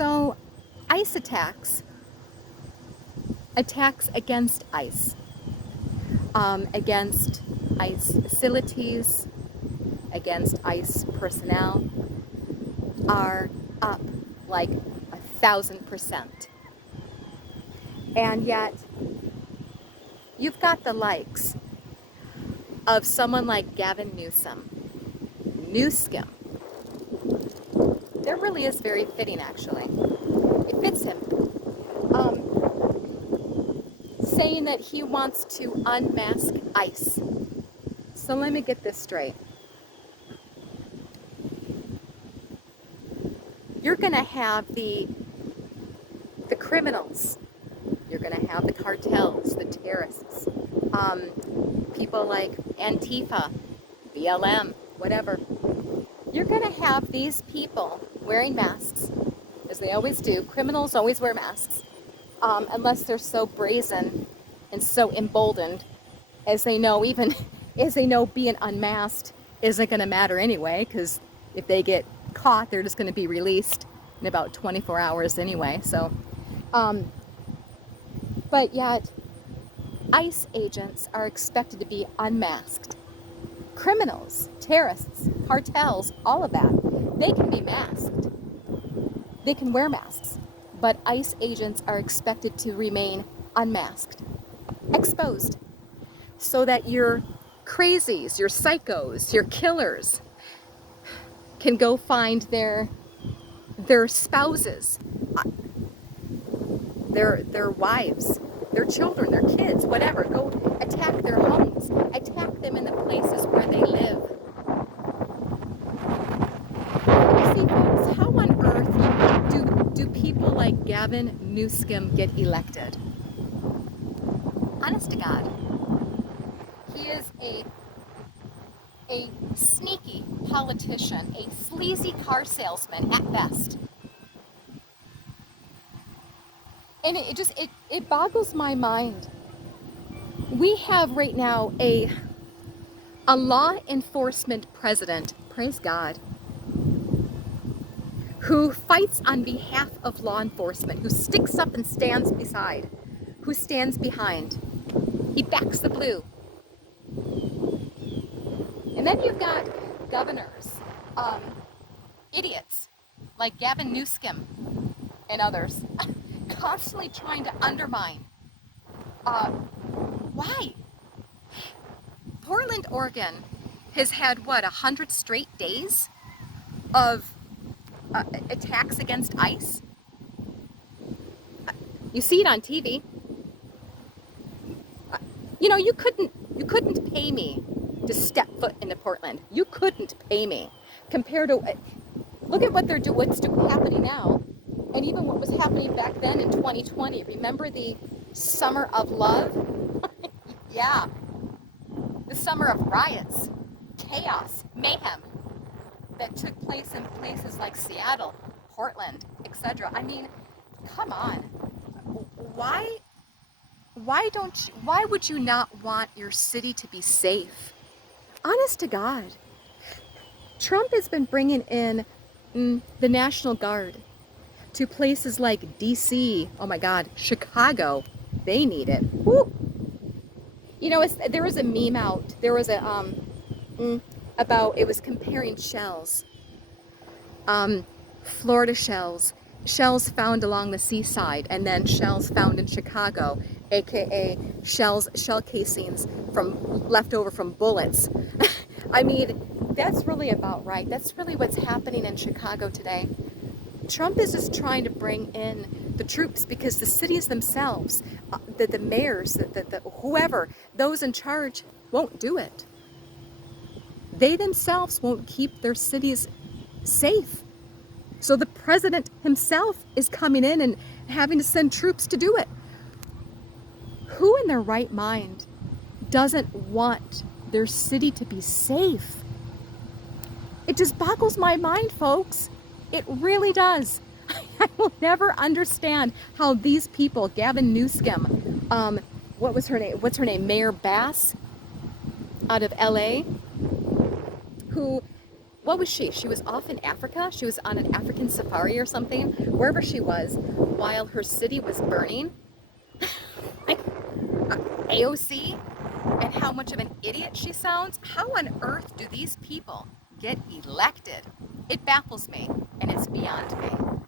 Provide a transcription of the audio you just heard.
So ICE attacks against ICE, against ICE facilities, against ICE personnel are up like 1,000%. And yet, you've got the likes of someone like Gavin Newsom, NewSCUM. There really is very fitting, actually. It fits him. Saying that he wants to unmask ICE. So let me get this straight. You're going to have the criminals. You're going to have the cartels, the terrorists, people like Antifa, BLM, whatever. You're going to have these people wearing masks, as they always do. Criminals always wear masks, unless they're so brazen and so emboldened, as they know, even as they know being unmasked isn't going to matter anyway, because if they get caught, they're just going to be released in about 24 hours anyway. So, but yet, ICE agents are expected to be unmasked. Criminals, terrorists, cartels, all of that, they can be masked. They can wear masks, but ICE agents are expected to remain unmasked, exposed, so that your crazies, your psychos, your killers can go find their spouses, their wives, their children, their kids, whatever. Go attack their homes, attack them in the places where they live. You see, folks, how on earth do people like Gavin Newsom get elected? Honest to God, he is a sneaky politician, a sleazy car salesman at best. And it boggles my mind. We have right now a law enforcement president, praise God, who fights on behalf of law enforcement, who sticks up and stands beside, who stands behind. He backs the blue. And then you've got governors, idiots like Gavin Newsom and others, constantly trying to undermine. Why? Portland, Oregon has had, 100 straight days of attacks against ICE? You see it on TV. You couldn't pay me to step foot into Portland. You couldn't pay me. Compared to, look at what they're doing, what's happening now, and even what was happening back then in 2020. Remember the summer of love? Yeah. The summer of riots, chaos, mayhem that took place in places like Seattle, Portland, etc. I mean, come on. Why would you not want your city to be safe? Honest to God. Trump has been bringing in the National Guard to places like DC, oh my God, Chicago. They need it. Woo. There was a meme out. There was a about, it was comparing shells, Florida shells found along the seaside, and then shells found in Chicago, aka shell casings left over from bullets. I mean, that's really about right. That's really what's happening in Chicago today. Trump is just trying to bring in the troops because the cities themselves, the mayors, whoever, those in charge won't do it. They themselves won't keep their cities safe. So the president himself is coming in and having to send troops to do it. Who in their right mind doesn't want their city to be safe? It just boggles my mind, folks. It really does. I will never understand how these people, Gavin Newsom, what's her name? Mayor Bass out of LA, who What was she? She was off in Africa. She was on an African safari or something, wherever she was, while her city was burning. Like AOC, and how much of an idiot she sounds. How on earth do these people get elected? It baffles me, and it's beyond me.